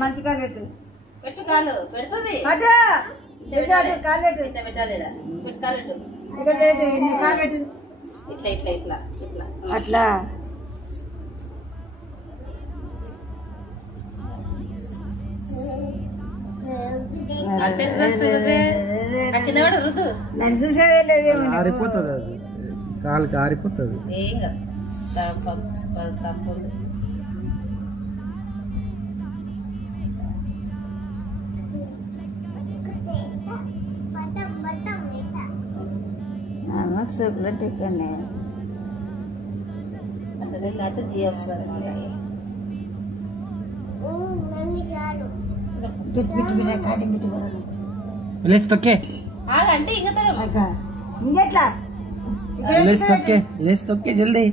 మంచి కాలు పెట్టు పెట్టు కాలు పెడుతుంది పెట్టాలి ఇట్లా ఇట్లా ఇట్లా ఇట్లా అట్లా కింద రుద్దు నన్ను చూసేదే లేదు ఆరిపోతుంది అది కాలుకి ఆరిపోతుంది ఏం తప్పు సూపులో టిక్కనే అంటే జీ వస్తుంది తొక్కే అంటే ఇంకా ఇంకెట్లా తొక్కే జల్దీ